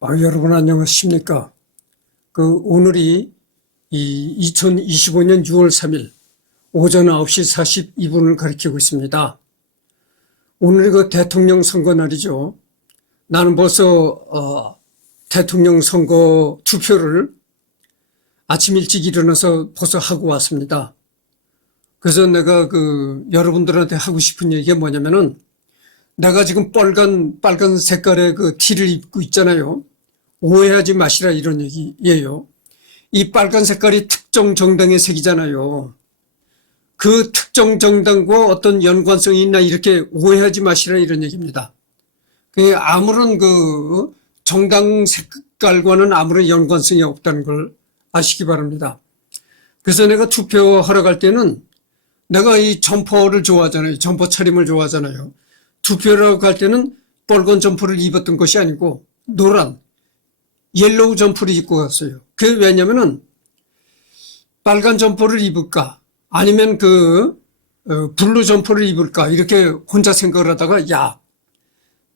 여러분 안녕하십니까? 오늘이 2025년 6월 3일 오전 9시 42분을 가리키고 있습니다. 오늘이 대통령 선거 날이죠. 나는 벌써 대통령 선거 투표를 아침 일찍 일어나서 벌써 하고 왔습니다. 그래서 내가 여러분들한테 하고 싶은 얘기가 뭐냐면은, 내가 지금 빨간 색깔의 티를 입고 있잖아요. 오해하지 마시라 이런 얘기예요. 이 빨간 색깔이 특정 정당의 색이잖아요. 그 특정 정당과 어떤 연관성이 있나 이렇게 오해하지 마시라 이런 얘기입니다. 아무런 정당 색깔과는 아무런 연관성이 없다는 걸 아시기 바랍니다. 그래서 내가 투표하러 갈 때는 내가 이 점퍼를 좋아하잖아요. 점퍼 차림을 좋아하잖아요. 투표를 갈 때는 빨간 점퍼를 입었던 것이 아니고 노란 옐로우 점퍼를 입고 갔어요. 그게 왜냐면은 빨간 점퍼를 입을까 아니면 블루 점퍼를 입을까 이렇게 혼자 생각을 하다가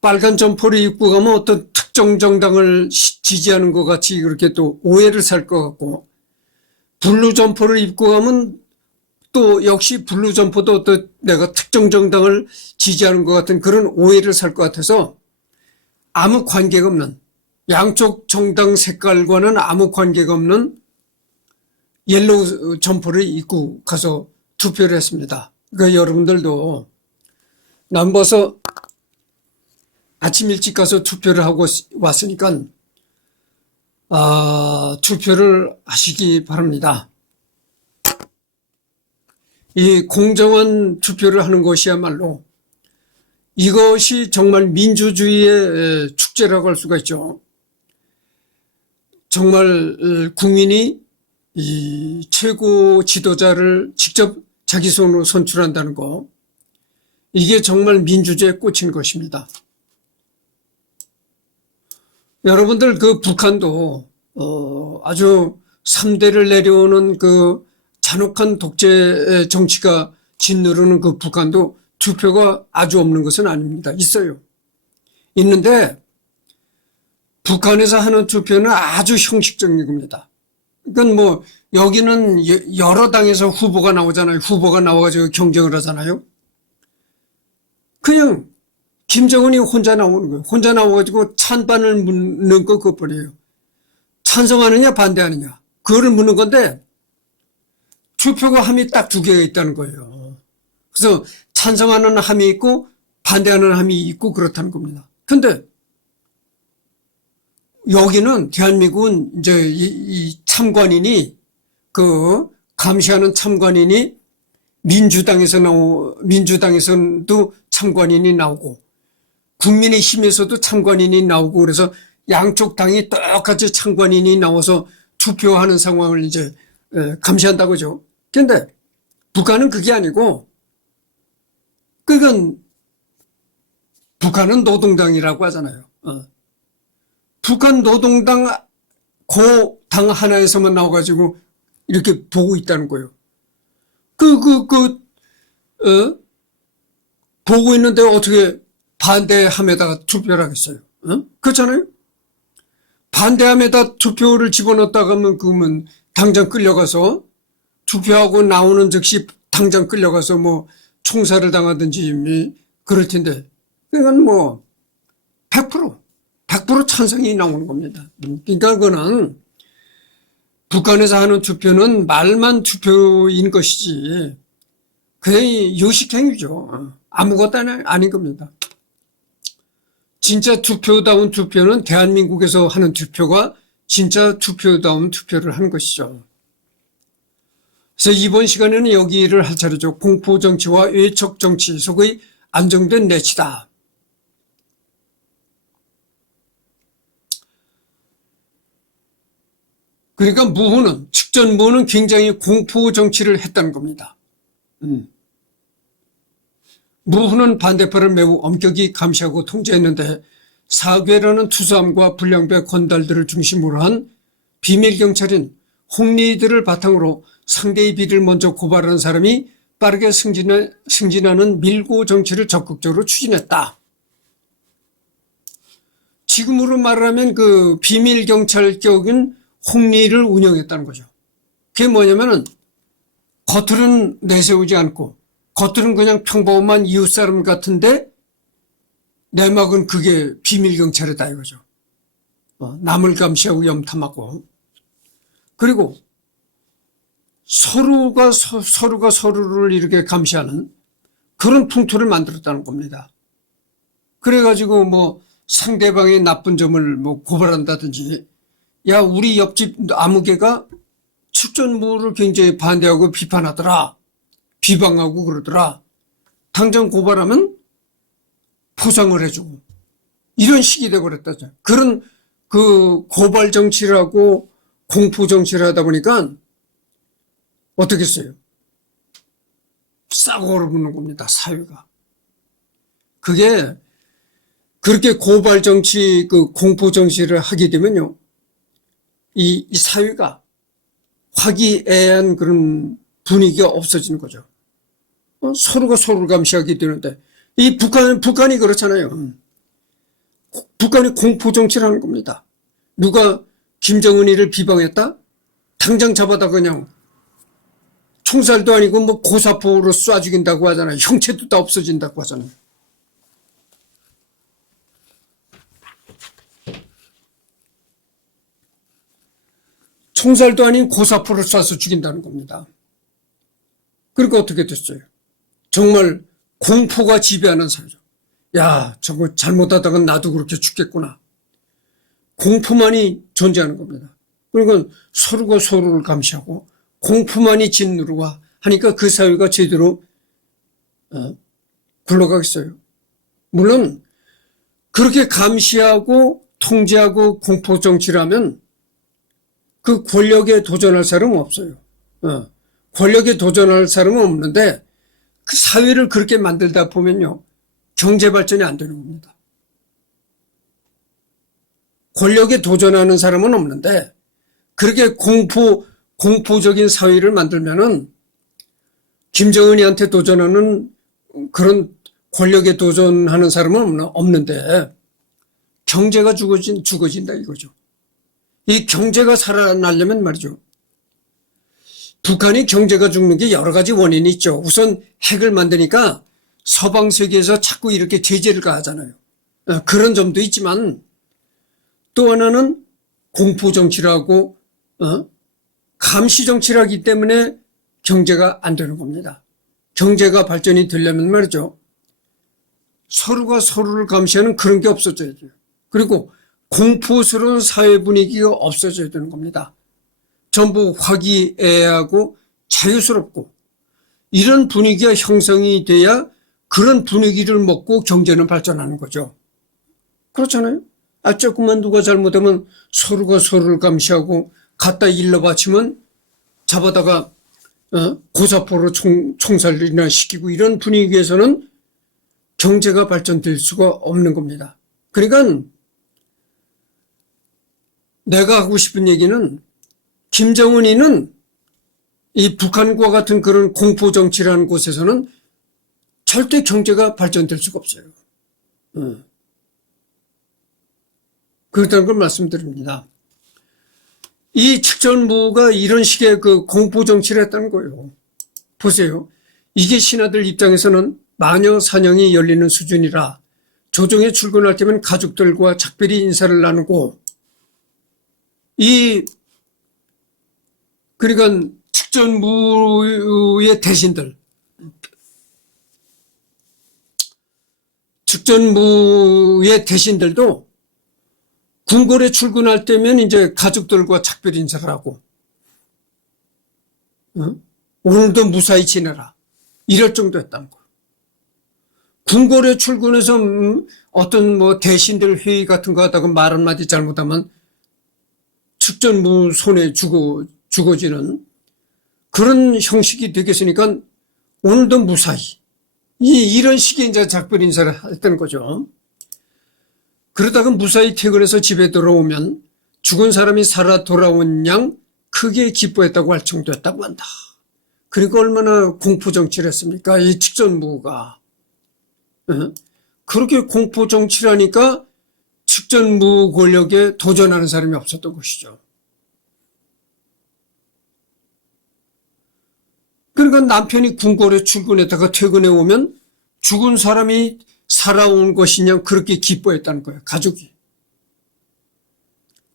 빨간 점퍼를 입고 가면 어떤 특정 정당을 지지하는 것 같이 그렇게 또 오해를 살 것 같고, 블루 점퍼를 입고 가면 또 역시 블루 점퍼도 또 내가 특정 정당을 지지하는 것 같은 그런 오해를 살 것 같아서 아무 관계가 없는, 양쪽 정당 색깔과는 아무 관계가 없는 옐로우 점퍼를 입고 가서 투표를 했습니다. 그러니까 여러분들도 난 벌써 아침 일찍 가서 투표를 하고 왔으니까 투표를 하시기 바랍니다. 이 공정한 투표를 하는 것이야말로 이것이 정말 민주주의의 축제라고 할 수가 있죠. 정말 국민이 이 최고 지도자를 직접 자기 손으로 선출한다는 거, 이게 정말 민주주의에 꽂힌 것입니다. 여러분들 북한도 아주 3대를 내려오는 잔혹한 독재 정치가 짓누르는 북한도 투표가 아주 없는 것은 아닙니다. 있어요. 있는데 북한에서 하는 투표는 아주 형식적인 겁니다. 그러니까 여기는 여러 당에서 후보가 나오잖아요. 후보가 나와가지고 경쟁을 하잖아요. 그냥 김정은이 혼자 나오는 거예요. 혼자 나와가지고 찬반을 묻는 거 그것뿐이에요. 찬성하느냐 반대하느냐 그거를 묻는 건데, 투표가 함이 딱 두 개가 있다는 거예요. 그래서 찬성하는 함이 있고 반대하는 함이 있고 그렇다는 겁니다. 근데 여기는 대한민국은 이제 이 참관인이 감시하는 참관인이 민주당에서도 참관인이 나오고 국민의힘에서도 참관인이 나오고, 그래서 양쪽 당이 똑같이 참관인이 나와서 투표하는 상황을 이제 감시한다고죠. 그런데 북한은 그게 아니고, 그건 북한은 노동당이라고 하잖아요. 북한 노동당 당 하나에서만 나와가지고 이렇게 보고 있다는 거예요. 보고 있는데 어떻게 반대함에다가 투표를 하겠어요? 그렇잖아요? 반대함에다 투표를 집어넣었다가 그러면 당장 끌려가서 투표하고 나오는 즉시 당장 끌려가서 총살을 당하든지 그럴 텐데, 그건 100% 찬성이 나오는 겁니다. 그러니까 그거는 북한에서 하는 투표는 말만 투표인 것이지 그게 요식행위죠. 아무것도 아닌 겁니다. 진짜 투표다운 투표는 대한민국에서 하는 투표가 진짜 투표다운 투표를 하는 것이죠. 그래서 이번 시간에는 여기를 할 차례죠. 공포정치와 외척정치 속의 안정된 내치다. 그러니까 측전무는 굉장히 공포정치를 했다는 겁니다. 무훈은 반대파를 매우 엄격히 감시하고 통제했는데, 사괴라는 투수함과 불량배 건달들을 중심으로 한 비밀경찰인 홍리들을 바탕으로 상대의 비리를 먼저 고발하는 사람이 빠르게 승진하는 밀고 정치를 적극적으로 추진했다. 지금으로 말하면 그 비밀경찰격인 홍리를 운영했다는 거죠. 그게 뭐냐면은 겉으로는 내세우지 않고 겉으로는 그냥 평범한 이웃사람 같은데 내막은 그게 비밀경찰이다 이거죠. 남을 감시하고 염탐하고 그리고 서로가 서로를 이렇게 감시하는 그런 풍토를 만들었다는 겁니다. 그래가지고 뭐 상대방의 나쁜 점을 뭐 고발한다든지 야 우리 옆집 아무개가 축전무를 굉장히 반대하고 비판하더라. 비방하고 그러더라. 당장 고발하면 포상을 해주고 이런 식이 되어버렸다죠. 그런 그 고발 정치라고 공포 정치를 하다 보니까 어떻게 했어요? 싹 얼어붙는 겁니다. 사회가. 그게 그렇게 고발 정치, 그 공포 정치를 하게 되면요, 이 사회가 화기애애한 그런 분위기가 없어지는 거죠. 서로가 서로를 감시하게 되는데 이 북한이 그렇잖아요. 북한이 공포 정치를 하는 겁니다. 누가 김정은이를 비방했다? 당장 잡아다 그냥 총살도 아니고 뭐 고사포로 쏴 죽인다고 하잖아요. 형체도 다 없어진다고 하잖아요. 총살도 아닌 고사포를 쏴서 죽인다는 겁니다. 그러니까 어떻게 됐어요? 정말 공포가 지배하는 사회죠. 야, 저거 잘못하다가 나도 그렇게 죽겠구나. 공포만이 존재하는 겁니다. 그러니까 서로가 서로를 감시하고 공포만이 짓누르고 하니까 그 사회가 제대로 굴러가겠어요. 물론 그렇게 감시하고 통제하고 공포 정치를 하면 그 권력에 도전할 사람은 없어요. 권력에 도전할 사람은 없는데 그 사회를 그렇게 만들다 보면요. 경제 발전이 안 되는 겁니다. 권력에 도전하는 사람은 없는데 그렇게 공포적인 사회를 만들면은 김정은이한테 도전하는 그런 권력에 도전하는 사람은 없는데 경제가 죽어진다 이거죠. 이 경제가 살아나려면 말이죠. 북한이 경제가 죽는 게 여러 가지 원인이 있죠. 우선 핵을 만드니까 서방 세계에서 자꾸 이렇게 제재를 가하잖아요. 그런 점도 있지만 또 하나는 공포 정치라고 감시 정치를 하기 때문에 경제가 안 되는 겁니다. 경제가 발전이 되려면 말이죠. 서로가 서로를 감시하는 그런 게 없어져야 돼요. 그리고 공포스러운 사회 분위기가 없어져야 되는 겁니다. 전부 화기애애하고 자유스럽고 이런 분위기가 형성이 돼야 그런 분위기를 먹고 경제는 발전하는 거죠. 그렇잖아요. 조금만 누가 잘못하면 서로가 서로를 감시하고 갖다 일러 바치면 잡아다가 고사포로 총살이나 시키고 이런 분위기에서는 경제가 발전될 수가 없는 겁니다. 그러니까 내가 하고 싶은 얘기는 김정은이는 이 북한과 같은 그런 공포 정치라는 곳에서는 절대 경제가 발전될 수가 없어요. 그렇다는 걸 말씀드립니다. 이 측전부가 이런 식의 그 공포 정치를 했다는 거예요. 보세요. 이게 신하들 입장에서는 마녀 사냥이 열리는 수준이라 조정에 출근할 때면 가족들과 작별히 인사를 나누고 그러니까 측전부의 대신들, 측전부의 대신들도 궁궐에 출근할 때면 이제 가족들과 작별 인사를 하고, 오늘도 무사히 지내라. 이럴 정도였다는 거예요. 궁궐에 출근해서 어떤 뭐 대신들 회의 같은 거 하다가 말 한마디 잘못하면 측전부 손에 죽어지는 그런 형식이 되겠으니까 오늘도 무사히 이런 식의 이제 작별 인사를 했다는 거죠. 그러다가 무사히 퇴근해서 집에 돌아오면 죽은 사람이 살아 돌아온 양 크게 기뻐했다고 할 정도였다고 한다. 그리고 얼마나 공포 정치를 했습니까? 이 측전부가. 그렇게 공포 정치를 하니까 측전무 권력에 도전하는 사람이 없었던 것이죠. 그러니까 남편이 궁궐에 출근했다가 퇴근해 오면 죽은 사람이 살아온 것이냐 그렇게 기뻐했다는 거예요. 가족이.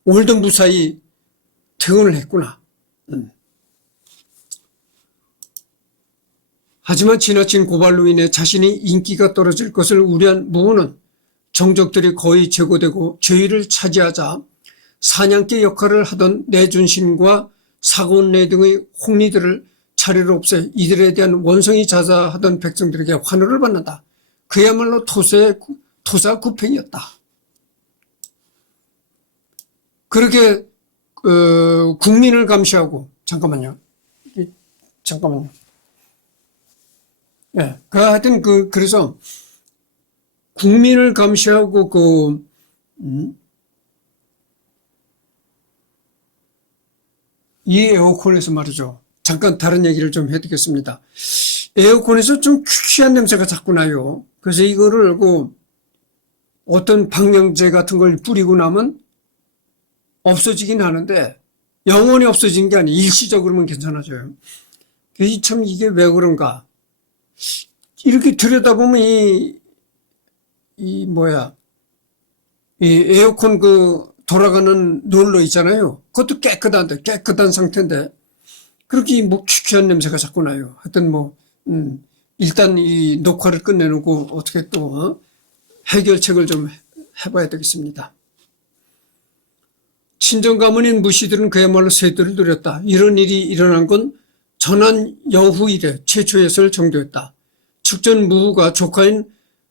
오늘도 무사히 퇴근을 했구나. 하지만 지나친 고발로 인해 자신이 인기가 떨어질 것을 우려한 무는 정적들이 거의 제거되고 죄의를 차지하자 사냥개 역할을 하던 내준신과 사곤내 등의 홍리들을 차례로 없애 이들에 대한 원성이 자자하던 백성들에게 환호를 받는다. 그야말로 토사구팽이었다. 그렇게 국민을 감시하고 잠깐만요. 예, 하여튼 그래서 국민을 감시하고 이 에어컨에서 말이죠. 잠깐 다른 얘기를 좀 해드리겠습니다. 에어컨에서 좀 퀴퀴한 냄새가 자꾸 나요. 그래서 이거를 어떤 방향제 같은 걸 뿌리고 나면 없어지긴 하는데 영원히 없어지는 게 아니에요. 일시적으로는 괜찮아져요. 참 이게 왜 그런가. 이렇게 들여다보면 이 에어컨 돌아가는 롤러 있잖아요. 그것도 깨끗한 상태인데 그렇게 퀴퀴한 냄새가 자꾸 나요. 하여튼 일단 이 녹화를 끝내놓고 어떻게 또 해결책을 좀 해봐야 되겠습니다. 친정 가문인 무씨들은 그야말로 세도를 누렸다. 이런 일이 일어난 건 전한 여후 이래 최초였을 정도였다. 측전 무후가 조카인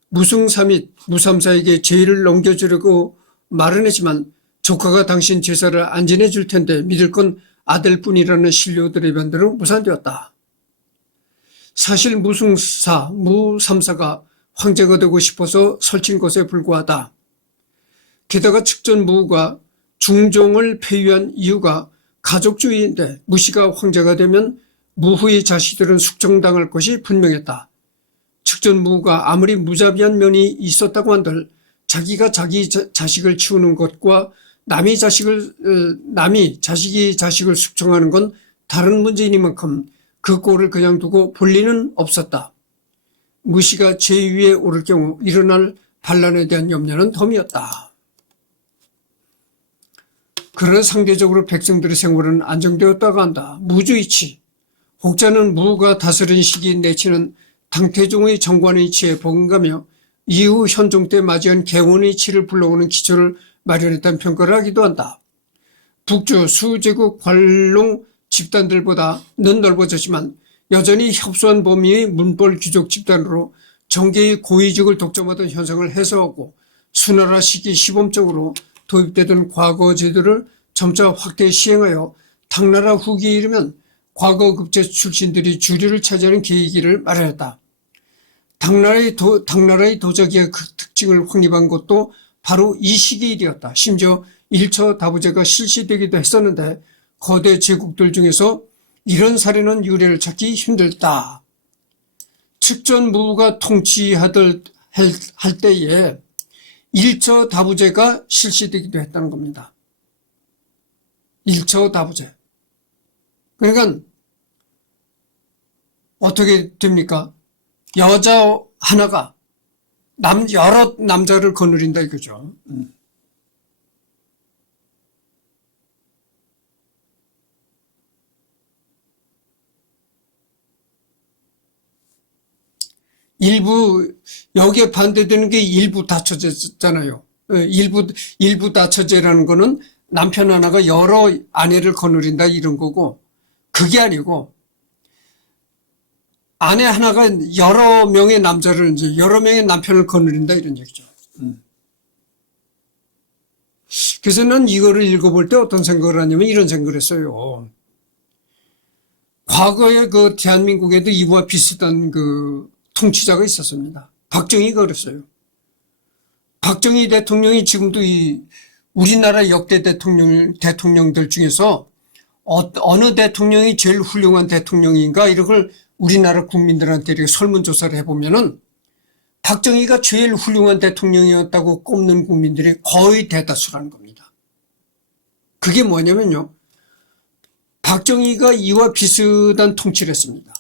무승사 및 무삼사에게 제의를 넘겨주려고 말은 했지만 조카가 당신 제사를 안 지내줄 텐데 믿을 건 아들뿐이라는 신료들의 변대로 무산되었다. 사실 무승사, 무삼사가 황제가 되고 싶어서 설친 것에 불과하다. 게다가 측전 무후가 중종을 폐위한 이유가 가족주의인데 무씨가 황제가 되면 무후의 자식들은 숙청당할 것이 분명했다. 측전 무후가 아무리 무자비한 면이 있었다고 한들 자기가 자기 자식을 치우는 것과 남이 자식이 자식을 숙청하는 건 다른 문제이니만큼 그 꼴을 그냥 두고 볼 리는 없었다. 무씨가 제위에 오를 경우 일어날 반란에 대한 염려는 덤이었다. 그러나 상대적으로 백성들의 생활은 안정되었다고 한다. 무주이치. 혹자는 무후가 다스린 시기 내치는 당태종의 정관의 치에 버금가며 이후 현종 때 맞이한 개원의 치를 불러오는 기초를 마련했다는 평가를 하기도 한다. 북주 수제국 관롱 집단들보다는 넓어졌지만 여전히 협소한 범위의 문벌 귀족 집단으로 정계의 고위직을 독점하던 현상을 해소하고 수나라 시기 시범적으로 도입되던 과거 제도를 점차 확대 시행하여 당나라 후기에 이르면 과거 급제 출신들이 주류를 차지하는 계기를 마련했다. 당나라의 도적의 그 특징을 확립한 것도 바로 이 시기 일이었다. 심지어 일처 다부제가 실시되기도 했었는데 거대 제국들 중에서 이런 사례는 유례를 찾기 힘들다. 측전 무후가 통치할 때에 일처 다부제가 실시되기도 했다는 겁니다. 일처 다부제. 그러니까 어떻게 됩니까? 여자 하나가 여러 남자를 거느린다 이거죠. 일부 여기에 반대되는 게 일부 다처제잖아요. 일부 다처제라는 거는 남편 하나가 여러 아내를 거느린다 이런 거고, 그게 아니고 아내 하나가 여러 명의 남자를 이제 여러 명의 남편을 거느린다 이런 얘기죠. 그래서 난 이거를 읽어볼 때 어떤 생각을 하냐면 이런 생각을 했어요. 과거에 대한민국에도 이와 비슷한 통치자가 있었습니다. 박정희가 그랬어요. 박정희 대통령이 지금도 우리나라 역대 대통령들 중에서 어느 대통령이 제일 훌륭한 대통령인가 이런 걸 우리나라 국민들한테 이렇게 설문조사를 해보면은 박정희가 제일 훌륭한 대통령이었다고 꼽는 국민들이 거의 대다수라는 겁니다. 그게 뭐냐면요. 박정희가 이와 비슷한 통치를 했습니다.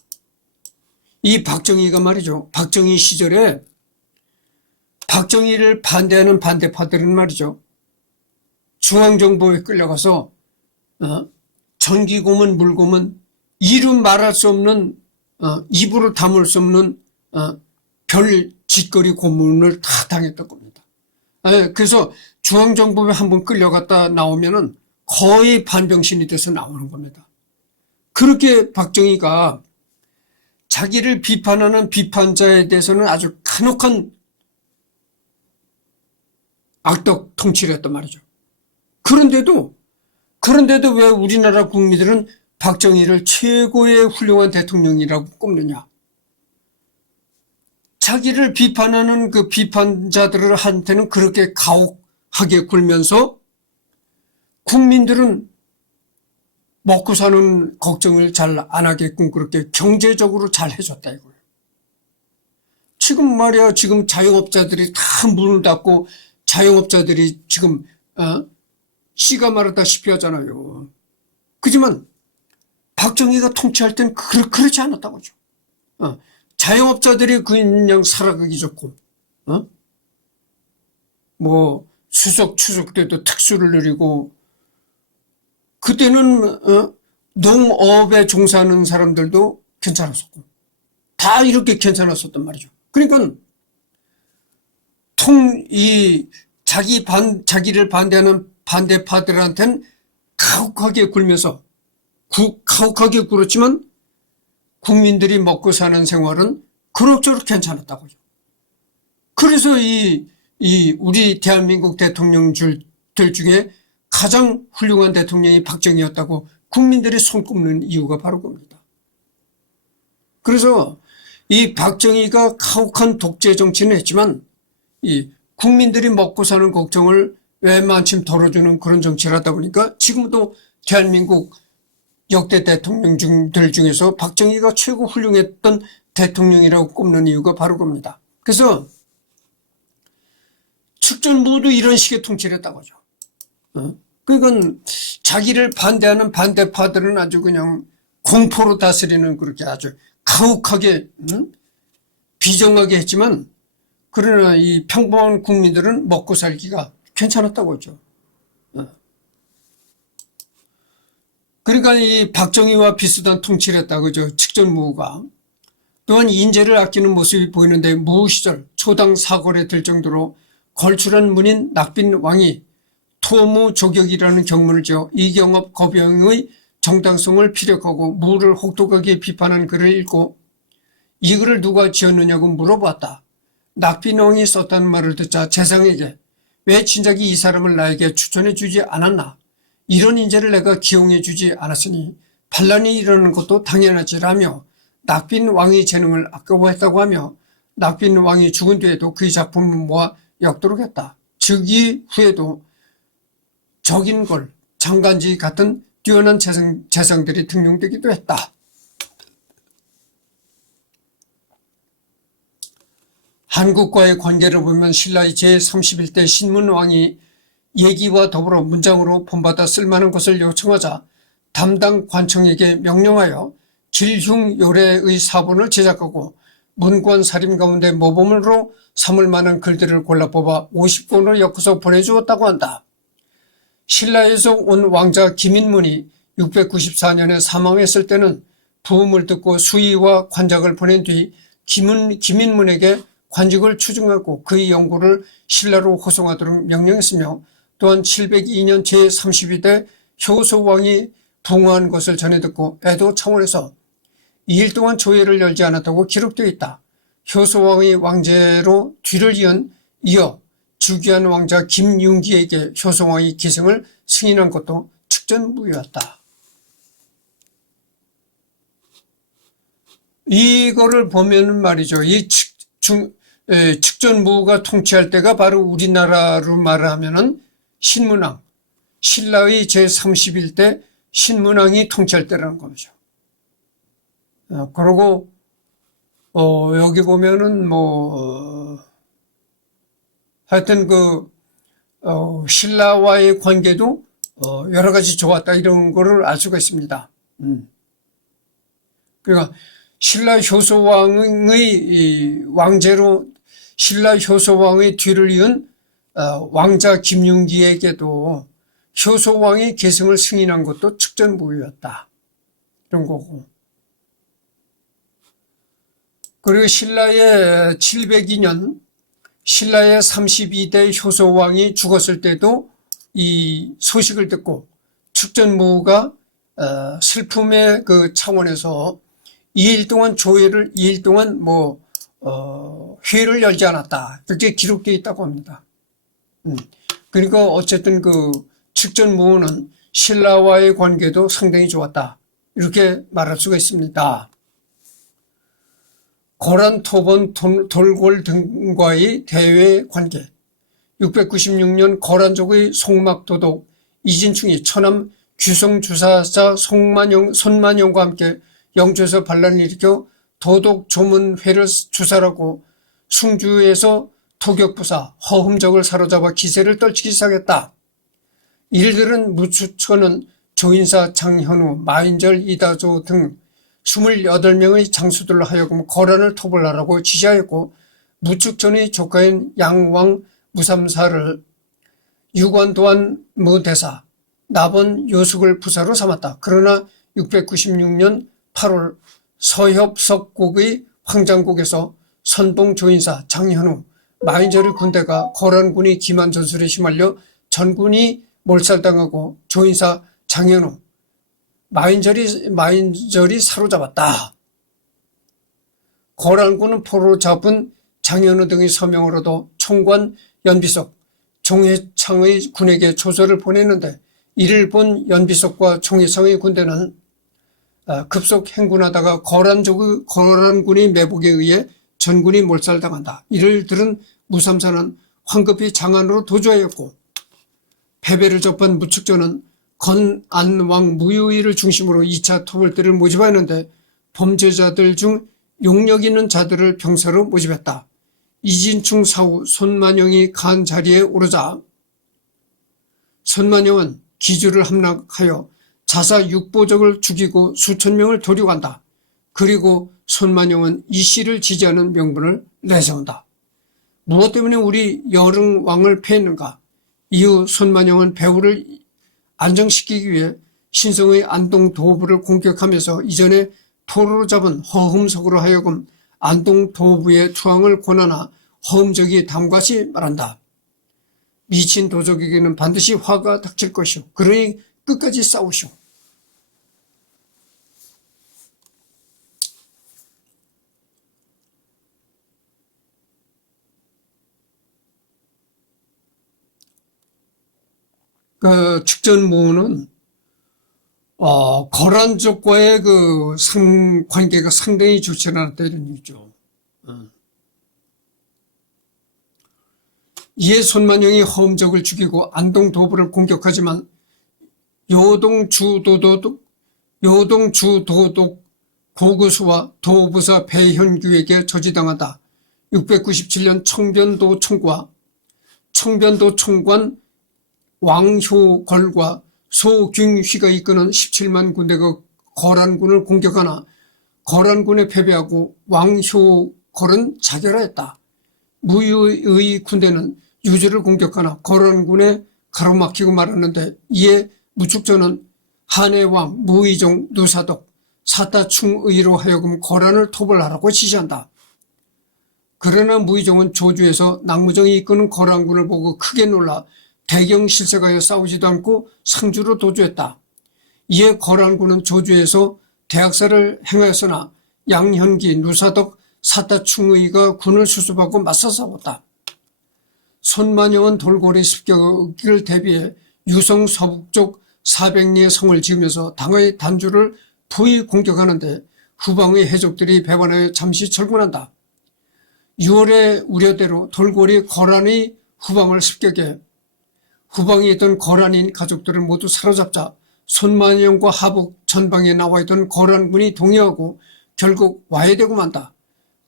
이 박정희가 말이죠. 박정희 시절에 박정희를 반대하는 반대파들은 말이죠. 중앙정보에 끌려가서 전기고문, 물고문, 이루 말할 수 없는 입으로 담을 수 없는 별 짓거리 고문을 다 당했던 겁니다. 그래서 중앙정보에 한번 끌려갔다 나오면은 거의 반병신이 돼서 나오는 겁니다. 그렇게 박정희가 자기를 비판하는 비판자에 대해서는 아주 간혹한 악덕 통치를 했단 말이죠. 그런데도 왜 우리나라 국민들은 박정희를 최고의 훌륭한 대통령이라고 꼽느냐. 자기를 비판하는 그 비판자들한테는 그렇게 가혹하게 굴면서 국민들은 먹고 사는 걱정을 잘 안 하게끔 그렇게 경제적으로 잘 해줬다 이거예요. 지금 말이야, 지금 자영업자들이 다 문을 닫고 자영업자들이 지금 씨가 마르다시피 하잖아요. 그지만 박정희가 통치할 땐 그렇지 않았다고죠. 자영업자들이 그냥 살아가기 좋고, 뭐 추석 때도 특수를 누리고, 그때는 농업에 종사하는 사람들도 괜찮았었고, 다 이렇게 괜찮았었단 말이죠. 그러니까 자기를 반대하는 반대파들한테는 가혹하게 굴면서 가혹하게 굴었지만 국민들이 먹고 사는 생활은 그럭저럭 괜찮았다고요. 그래서 우리 대한민국 대통령들 중에 가장 훌륭한 대통령이 박정희였다고 국민들이 손꼽는 이유가 바로 그겁니다. 그래서 이 박정희가 가혹한 독재 정치는 했지만 이 국민들이 먹고 사는 걱정을 웬만큼 덜어주는 그런 정치를 하다 보니까 지금도 대한민국 역대 대통령들 중에서 박정희가 최고 훌륭했던 대통령이라고 꼽는 이유가 바로 그겁니다. 그래서 축전부도 이런 식의 통치를 했다고 하죠. 그러니까 자기를 반대하는 반대파들은 아주 그냥 공포로 다스리는 그렇게 아주 가혹하게 비정하게 했지만 그러나 이 평범한 국민들은 먹고 살기가 괜찮았다고 하죠. 그러니까 이 박정희와 비슷한 통치를 했다 그죠. 측전무가. 또한 인재를 아끼는 모습이 보이는데 무후 시절 초당 사궐에 들 정도로 걸출한 문인 낙빈 왕이 토무 조격이라는 경문을 지어 이경업 거병의 정당성을 피력하고 무를 혹독하게 비판한 글을 읽고 이 글을 누가 지었느냐고 물어봤다. 낙빈 왕이 썼다는 말을 듣자 재상에게 왜 진작에 이 사람을 나에게 추천해 주지 않았나. 이런 인재를 내가 기용해 주지 않았으니 반란이 일어나는 것도 당연하지라며 낙빈 왕의 재능을 아까워했다고 하며 낙빈 왕이 죽은 뒤에도 그의 작품을 모아 엮도록 했다. 즉위 후에도 적인걸, 장간지 같은 뛰어난 재상들이 등용되기도 했다. 한국과의 관계를 보면 신라의 제31대 신문왕이 얘기와 더불어 문장으로 본받아 쓸만한 것을 요청하자 담당 관청에게 명령하여 길흉요래의 사본을 제작하고 문관 사림 가운데 모범으로 삼을 만한 글들을 골라 뽑아 50권을 엮어서 보내주었다고 한다. 신라에서 온 왕자 김인문이 694년에 사망했을 때는 부음을 듣고 수의와 관작을 보낸 뒤 김인문에게 관직을 추증하고 그의 연구를 신라로 호송하도록 명령했으며 또한 702년 제32대 효소왕이 붕어한 것을 전해 듣고 애도 창원에서 2일 동안 조회를 열지 않았다고 기록되어 있다. 효소왕의 왕제로 뒤를 이어 즉위한 왕자 김윤기에게 효소왕의 기승을 승인한 것도 측전무였다. 이거를 보면 말이죠. 이 측전무가 통치할 때가 바로 우리나라로 말하면은 신문왕, 신라의 제31대 신문왕이 통치할 때라는 거죠. 그리고 여기 보면은 하여튼 신라와의 관계도 여러 가지 좋았다 이런 거를 알 수가 있습니다. 그러니까 신라 효소왕의 왕제로 신라 효소왕의 뒤를 이은 왕자 김윤기에게도 효소왕이 계승을 승인한 것도 측전무효였다 이런 거고. 그리고 신라의 702년 신라의 32대 효소왕이 죽었을 때도 이 소식을 듣고 측전무가 슬픔의 그 차원에서 2일 동안 조회를 2일 동안 회의를 열지 않았다 이렇게 기록되어 있다고 합니다. 그러니까 어쨌든 그 측전무는 신라와의 관계도 상당히 좋았다 이렇게 말할 수가 있습니다. 고란, 토본, 돌골 등과의 대외 관계. 696년 고란족의 송막도독 이진충이 처남 규성주사자 손만영과 함께 영주에서 반란을 일으켜 도독 조문회를 주살하고 숭주에서 토격부사 허흠적을 사로잡아 기세를 떨치기 시작했다. 이들은 무추천은 조인사, 장현우, 마인절, 이다조 등 28명의 장수들로 하여금 고란을 토벌하라고 지시하였고 무축전의 조카인 양왕 무삼사를 유관도한 무대사 나번 요숙을 부사로 삼았다. 그러나 696년 8월 서협석국의 황장국에서 선봉 조인사, 장현우, 마인절의 군대가 고란군이 기만 전술에 휘말려 전군이 몰살당하고 조인사, 장현우, 마인절이 사로잡았다. 고란군은 포로 잡은 장현우 등의 서명으로도 총관 연비석, 종해창의 군에게 조서를 보냈는데 이를 본 연비석과 종해창의 군대는 급속 행군하다가 고란군의 매복에 의해 전군이 몰살당한다. 이를 들은 무삼사는 황급히 장안으로 도주하였고 패배를 접한 무축전은 건안왕 무유의를 중심으로 2차 토벌대를 모집하였는데 범죄자들 중 용력 있는 자들을 병사로 모집했다. 이진충 사후 손만영이 간 자리에 오르자 손만영은 기주를 함락하여 자사 육보적을 죽이고 수천 명을 도륙한다. 그리고 손만영은 이 씨를 지지하는 명분을 내세운다. 무엇 때문에 우리 여릉왕을 패했는가? 이후 손만영은 배후를 안정시키기 위해 신성의 안동 도부를 공격하면서 이전에 포로로 잡은 허흠석으로 하여금 안동 도부의 투항을 권하나 허흠적이 다음같이 말한다. 미친 도적에게는 반드시 화가 닥칠 것이오. 그러니 끝까지 싸우시오. 그 측전무는 고란족과의 관계가 상당히 좋지 않았다 이런 얘기죠. 이에 손만영이 허음적을 죽이고 안동 도부를 공격하지만 요동주도독 고구수와 도부사 배현규에게 저지당하다. 697년 청변도 총관 왕효걸과 소균휘가 이끄는 17만 군대가 고란군을 공격하나 고란군에 패배하고 왕효걸은 자결하였다. 무유의 군대는 유주를 공격하나 고란군에 가로막히고 말았는데 이에 무축전은 한해왕 무의종 누사덕 사타충의로 하여금 고란을 토벌하라고 지시한다. 그러나 무의종은 조주에서 낙무정이 이끄는 고란군을 보고 크게 놀라 대경실색하여 싸우지도 않고 상주로 도주했다. 이에 고란군은 조주에서 대학살을 행하였으나 양현기, 누사덕, 사타충의가 군을 수습하고 맞서 싸웠다. 손만영은 돌고래 습격을 대비해 유성 서북쪽 400리의 성을 지으면서 당의 단주를 부위 공격하는데 후방의 해적들이 배반하여 잠시 철군한다. 6월의 우려대로 돌고래 고란의 후방을 습격해 후방에 있던 고란인 가족들을 모두 사로잡자 손만영과 하북 전방에 나와 있던 고란군이 동요하고 결국 와해되고 만다.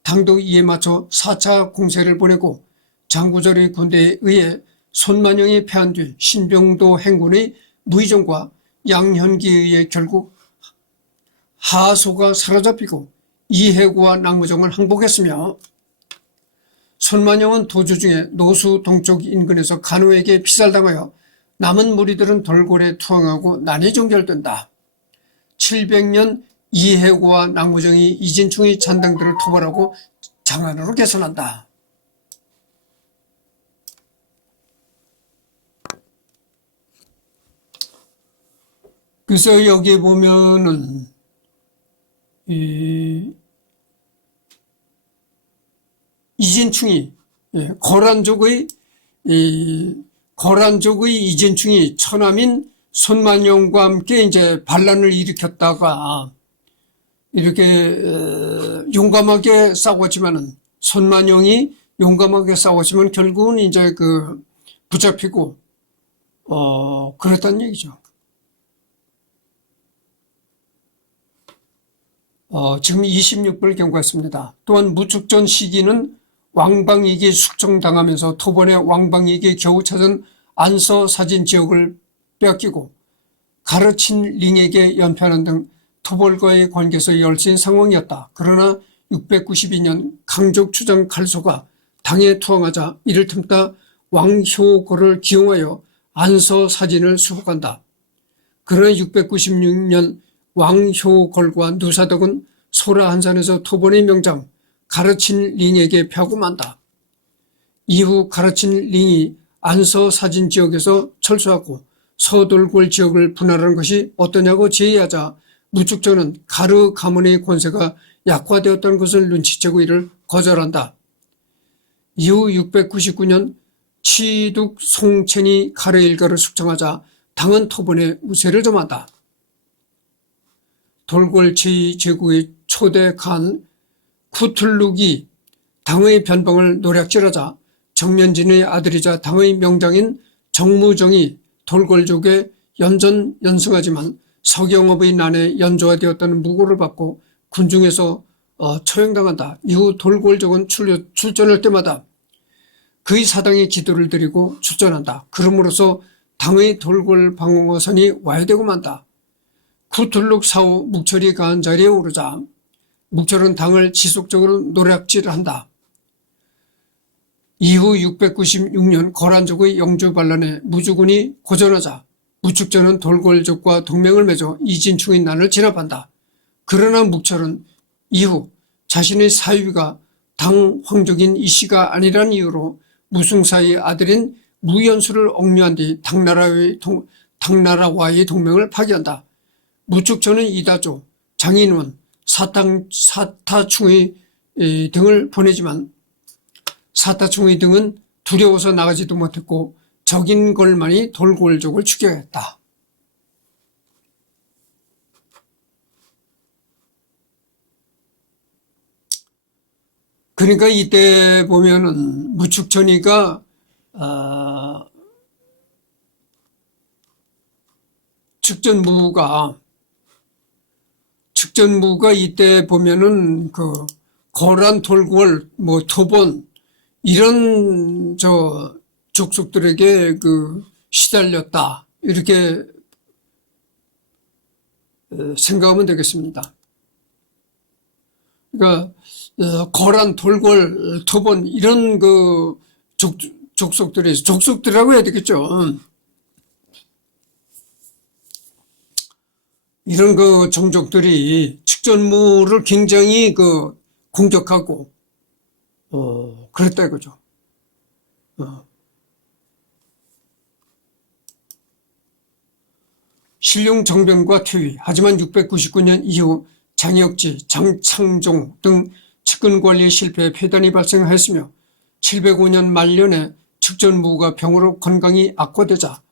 당도 이에 맞춰 4차 공세를 보내고 장구절의 군대에 의해 손만영이 패한 뒤 신병도 행군의 무의정과 양현기에 의해 결국 하소가 사로잡히고 이해구와 낙무정을 항복했으며, 손만영은 도주 중에 노수 동쪽 인근에서 간호에게 피살당하여 남은 무리들은 돌궐에 투항하고 난이 종결된다. 700년 이해구와 낙무정이 이진충의 잔당들을 토벌하고 장안으로 개선한다. 그래서 여기 보면은 이진충이 거란족의 이진충이 처남인 손만영과 함께 이제 반란을 일으켰다가 이렇게 용감하게 싸웠지만은, 손만영이 용감하게 싸웠지만 결국은 이제 붙잡히고 그랬다는 얘기죠. 지금 26분을 경과했습니다. 또한 무축전 시기는 왕방익이 숙청당하면서 토벌에 왕방익이 겨우 찾은 안서 사진 지역을 빼앗기고 가르친 링에게 연패하는 등 토벌과의 관계에서 열신 상황이었다. 그러나 692년 강족 추장 칼소가 당에 투항하자 이를 틈타 왕효고를 기용하여 안서 사진을 수복한다. 그러나 696년 왕효골과 누사덕은 소라 한산에서 토벌의 명장 가르친 링에게 패하고 만다. 이후 가르친 링이 안서 사진 지역에서 철수하고 서돌골 지역을 분할하는 것이 어떠냐고 제의하자 무축전은 가르 가문의 권세가 약화되었다는 것을 눈치채고 이를 거절한다. 이후 699년 치둑 송첸이 가르 일가를 숙청하자 당은 토벌에 우세를 점한다. 돌궐 제9의 초대 간 쿠틀룩이 당의 변방을 노략질하자 정면진의 아들이자 당의 명장인 정무정이 돌궐족에 연승하지만 서경업의 난에 연조화되었다는 무고를 받고 군중에서 처형당한다. 이후 돌궐족은 출전할 때마다 그의 사당에 기도를 드리고 출전한다. 그러므로서 당의 돌궐 방어선이 와해되고 만다. 쿠툴룩 사후 묵철이 가한 자리에 오르자 묵철은 당을 지속적으로 노략질한다. 이후 696년 거란족의 영주반란에 무주군이 고전하자 무축전은 돌궐족과 동맹을 맺어 이진충의 난을 진압한다. 그러나 묵철은 이후 자신의 사위가 당 황족인 이씨가 아니란 이유로 무승사의 아들인 무연수를 억류한 뒤 당나라와의 동맹을 파기한다. 무축전은 이다조, 장인원, 사타충의 등을 보내지만 사타충의 등은 두려워서 나가지도 못했고 적인 걸만이 돌궐족을 추격했다. 그러니까 이때 보면은 무축전이가 측전무가 이때 보면은 거란 돌궐 토본 이런 족속들에게 시달렸다 이렇게 생각하면 되겠습니다. 그러니까 거란 돌궐 토본 이런 족속들이라고 해야 되겠죠. 이런 종족들이 측전무를 굉장히 공격하고 그랬다 이거죠. 신룡 정변과 퇴위. 하지만 699년 이후 장혁지, 장창종 등 측근관리의 실패에 폐단이 발생하였으며 705년 말년에 측전무가 병으로 건강이 악화되자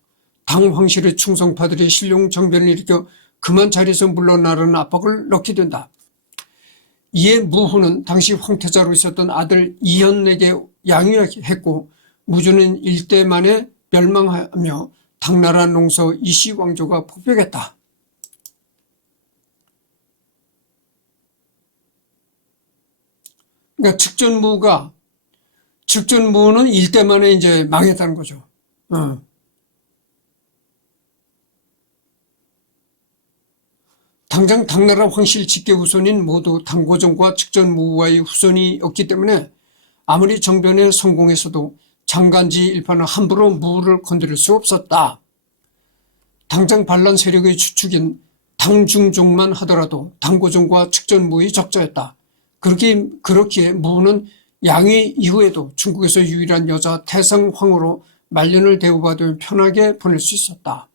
당 황실의 충성파들이 신룡 정변을 일으켜 그만 자리에서 물러나라는 압박을 넣게 된다. 이에 무후는 당시 황태자로 있었던 아들 이현에게 양위했고 무주는 일대 만에 멸망하며 당나라 농서 이씨 왕조가 폭격했다. 그러니까 측전무는 일대 만에 이제 망했다는 거죠. 당장 당나라 황실 직계 후손인 모두 당고정과 측전무와의 후손이 없기 때문에 아무리 정변에 성공해서도 장간지 일파는 함부로 무를 건드릴 수 없었다. 당장 반란 세력의 주축인 당중종만 하더라도 당고종과 측전무의 적자였다. 그렇기에 무는 양위 이후에도 중국에서 유일한 여자 태상황후로 말년을 대우받으며 편하게 보낼 수 있었다.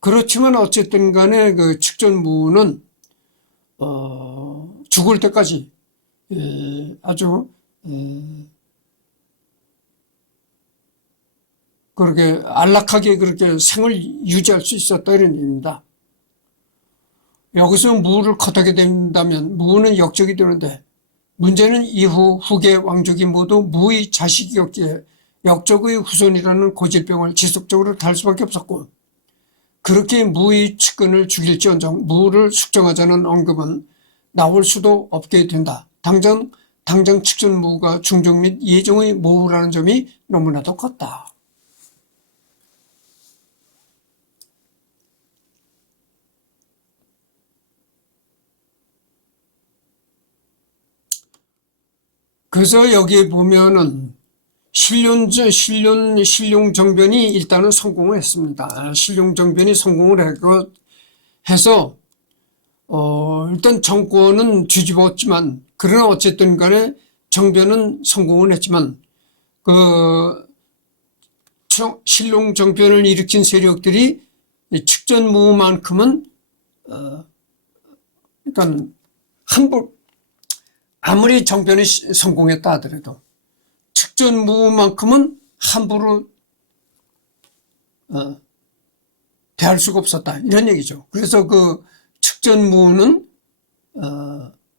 그렇지만 어쨌든 간에 그 측전무는 죽을 때까지 아주 그렇게 안락하게 그렇게 생을 유지할 수 있었다 이런 얘기입니다. 여기서 무를 컷하게 된다면 무는 역적이 되는데 문제는 이후 후계 왕족이 모두 무의 자식이었기에 역적의 후손이라는 고질병을 지속적으로 달 수밖에 없었고 그렇게 무의 측근을 죽일지언정 무를 숙정하자는 언급은 나올 수도 없게 된다. 당장 측전무가 중종 및 예종의 모후라는 점이 너무나도 컸다. 그래서 여기 보면은 신룡정변이 일단은 성공을 했습니다. 신룡정변이 성공을 해서 일단 정권은 뒤집었지만 그러나 어쨌든 간에 정변은 성공을 했지만 그 신룡정변을 일으킨 세력들이 측전무만큼은 일단 아무리 정변이 성공했다 하더라도 측전무만큼은 함부로 대할 수가 없었다 이런 얘기죠. 그래서 그 측전무는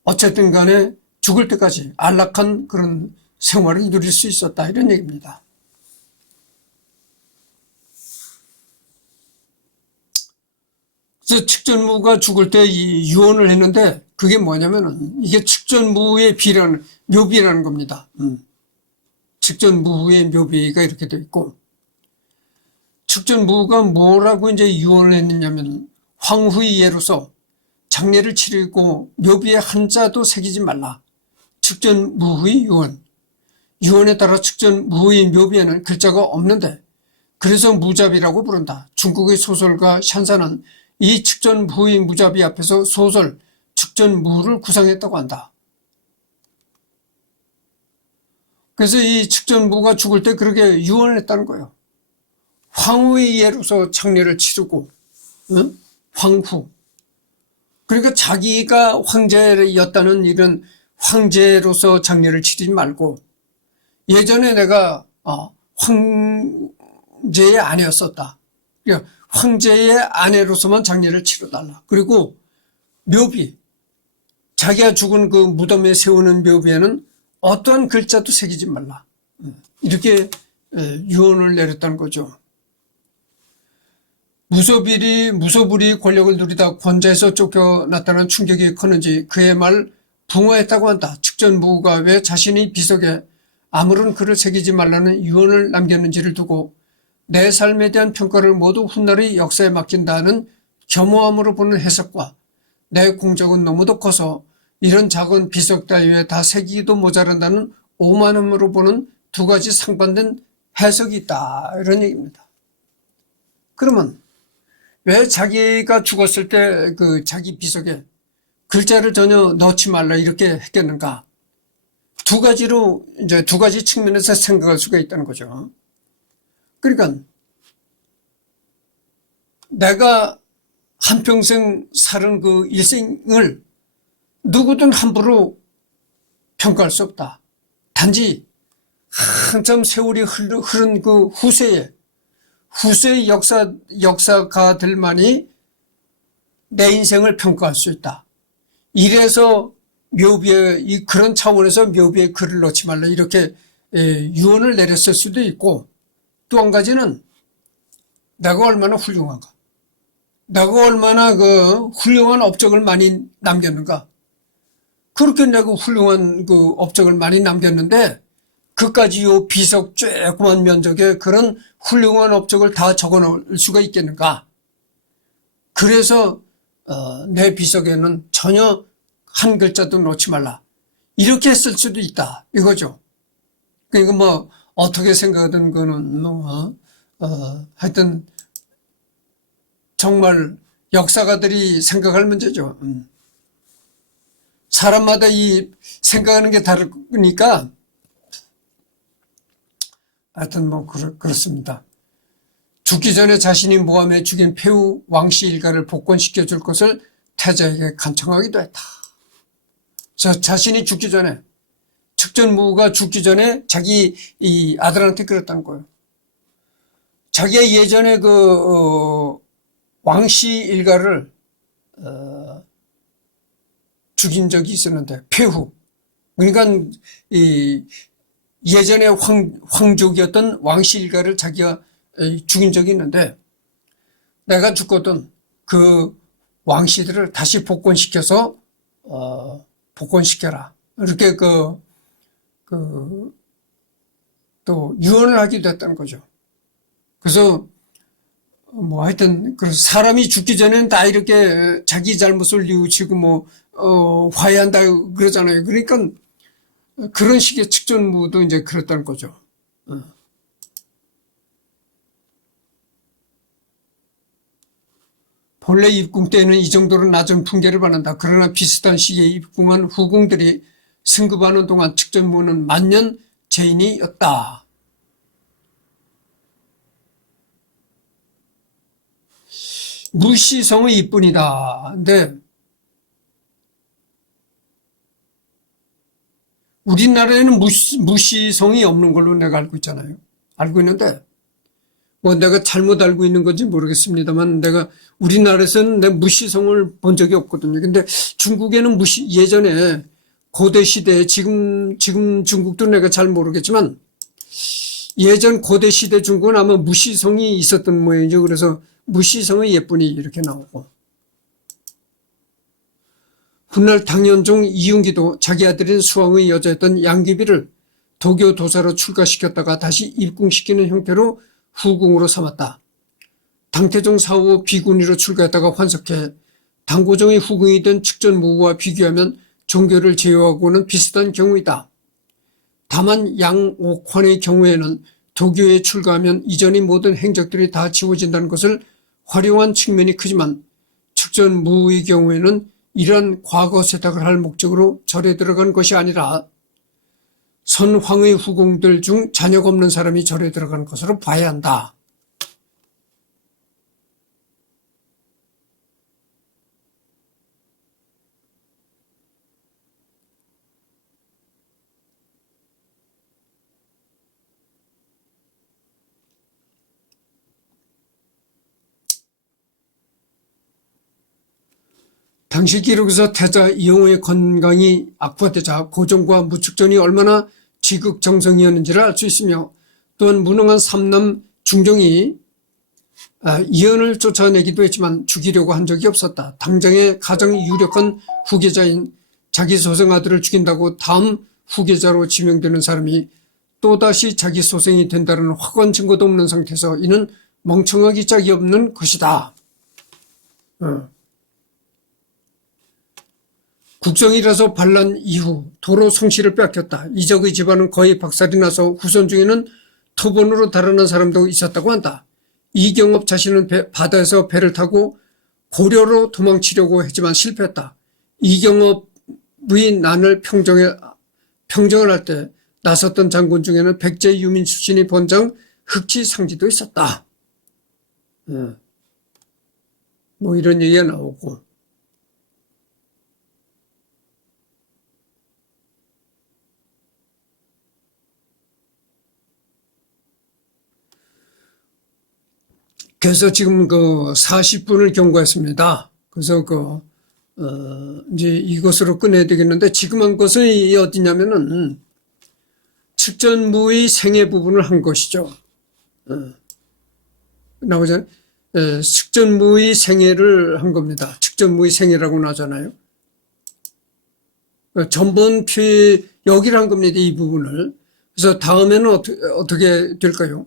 어쨌든 간에 죽을 때까지 안락한 그런 생활을 누릴 수 있었다 이런 얘기입니다. 그래서 측전무가 죽을 때 유언을 했는데 그게 뭐냐면은 이게 측전무의 묘비라는 겁니다. 측전무의 묘비가 이렇게 되어 있고 측전무가 뭐라고 이제 유언을 했느냐면 황후의 예로서 장례를 치르고 묘비에 한자도 새기지 말라. 측전무의 유언. 유언에 따라 측전무의 묘비에는 글자가 없는데 그래서 무잡이라고 부른다. 중국의 소설가 샨사는 이 측전무의 무잡이 앞에서 소설 측전무를 구상했다고 한다. 그래서 이 측전무가 죽을 때 그렇게 유언을 했다는 거예요. 황후의 예로서 장례를 치르고 황후. 그러니까 자기가 황제였다는 이런 황제로서 장례를 치르지 말고 예전에 내가 황제의 아내였었다. 그러니까 황제의 아내로서만 장례를 치러달라. 그리고 묘비, 자기가 죽은 그 무덤에 세우는 묘비에는 어떠한 글자도 새기지 말라. 이렇게 유언을 내렸다는 거죠. 무소불위 권력을 누리다 권좌에서 쫓겨났다는 충격이 컸는지 그의 말 붕어했다고 한다. 측전무가 왜 자신의 비석에 아무런 글을 새기지 말라는 유언을 남겼는지를 두고 내 삶에 대한 평가를 모두 훗날의 역사에 맡긴다는 겸허함으로 보는 해석과 내 공적은 너무도 커서 이런 작은 비석 따위에 다 새기기도 모자란다는 오만함으로 보는 두 가지 상반된 해석이 있다. 이런 얘기입니다. 그러면 왜 자기가 죽었을 때 그 자기 비석에 글자를 전혀 넣지 말라 이렇게 했겠는가? 두 가지 측면에서 생각할 수가 있다는 거죠. 그러니까 내가 한평생 살은 그 일생을 누구든 함부로 평가할 수 없다. 단지 한참 세월이 흐른 그 후세의 역사가들만이 내 인생을 평가할 수 있다. 이래서 묘비에 그런 차원에서 묘비에 글을 넣지 말라 이렇게 유언을 내렸을 수도 있고 또 한 가지는 내가 얼마나 훌륭한가. 내가 얼마나 그 훌륭한 업적을 많이 남겼는가. 그렇게 내가 훌륭한 그 업적을 많이 남겼는데 그까지 요 비석 쬐그만 면적에 그런 훌륭한 업적을 다 적어 놓을 수가 있겠는가? 그래서 내 비석에는 전혀 한 글자도 놓지 말라. 이렇게 쓸 수도 있다. 이거죠. 그러니까 뭐 어떻게 생각하든 그거는 뭐 하여튼 정말 역사가들이 생각할 문제죠. 사람마다 이 생각하는 게 다르니까 하여튼 뭐 그렇습니다. 죽기 전에 자신이 모함해 죽인 폐후 왕씨 일가를 복권시켜 줄 것을 태자에게 간청하기도 했다. 자신이 죽기 전에 측전무가 죽기 전에 자기 이 아들한테 그랬다는 거예요. 자기가 예전에 그 왕씨 일가를 죽인 적이 있었는데 폐후. 그러니까 이 예전에 황족이었던 왕씨 일가를 자기가 죽인 적이 있는데 내가 죽거든 그 왕씨들을 다시 복권시켜서 복권시켜라. 이렇게 또 유언을 하기도 했다는 거죠. 그래서 뭐 하여튼 그 사람이 죽기 전에는 다 이렇게 자기 잘못을 뉘우치고 뭐 화해한다 그러잖아요. 그러니까 그런 식의 측전무도 이제 그랬다는 거죠. 본래 입궁 때에는 이 정도로 낮은 풍계를 받는다. 그러나 비슷한 시기에 입궁한 후궁들이 승급하는 동안 측전무는 만년 죄인이었다. 무시성의 이뿐이다. 근데 우리나라에는 무시성이 없는 걸로 내가 알고 있잖아요. 알고 있는데 뭐 내가 잘못 알고 있는 건지 모르겠습니다만 내가 우리나라에서는 내 무시성을 본 적이 없거든요. 근데 중국에는 예전에 고대 시대에 지금 중국도 내가 잘 모르겠지만 예전 고대 시대 중국은 아마 무시성이 있었던 모양이죠. 그래서 무시성의 예쁜이 이렇게 나오고 훗날 당연종 이윤기도 자기 아들인 수왕의 여자였던 양귀비를 도교 도사로 출가시켰다가 다시 입궁시키는 형태로 후궁으로 삼았다. 당태종 사후 비군이로 출가했다가 환석해 당고종의 후궁이 된 측전무와 비교하면 종교를 제어하고는 비슷한 경우이다. 다만 양옥환의 경우에는 도교에 출가하면 이전의 모든 행적들이 다 지워진다는 것을 활용한 측면이 크지만 측전무의 경우에는 이러한 과거 세탁을 할 목적으로 절에 들어간 것이 아니라 선황의 후궁들 중 자녀가 없는 사람이 절에 들어간 것으로 봐야 한다. 당시 기록에서 태자 이영호의 건강이 악화되자 고종과 무측전이 얼마나 지극정성이었는지를 알 수 있으며 또한 무능한 삼남 중종이 이연을 쫓아내기도 했지만 죽이려고 한 적이 없었다. 당장의 가장 유력한 후계자인 자기 소생 아들을 죽인다고 다음 후계자로 지명되는 사람이 또다시 자기 소생이 된다는 확언 증거도 없는 상태에서 이는 멍청하기 짝이 없는 것이다. 국정이라서 반란 이후 도로 성씨를 뺏겼다. 이적의 집안은 거의 박살이 나서 후손 중에는 토본으로 달아난 사람도 있었다고 한다. 이경업 자신은 바다에서 배를 타고 고려로 도망치려고 했지만 실패했다. 이경업의 난을 평정을 할 때 나섰던 장군 중에는 백제 유민 출신의 번장 흑치상지도 있었다. 뭐 이런 얘기가 나오고 그래서 지금 40분을 경과했습니다. 그래서 이제 이것으로 끝내야 되겠는데 지금 한 것은 어디냐면은 측전무의 생애 부분을 한 것이죠. 나오잖아요. 측전무의 생애를 한 겁니다. 측전무의 생애라고 나오잖아요. 전번 표에 여기를 한 겁니다. 이 부분을. 그래서 다음에는 어떻게 될까요?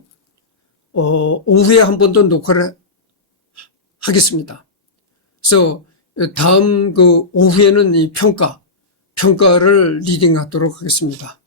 오후에 한 번 더 녹화를 하겠습니다. 그래서 다음 그 오후에는 이 평가를 리딩하도록 하겠습니다.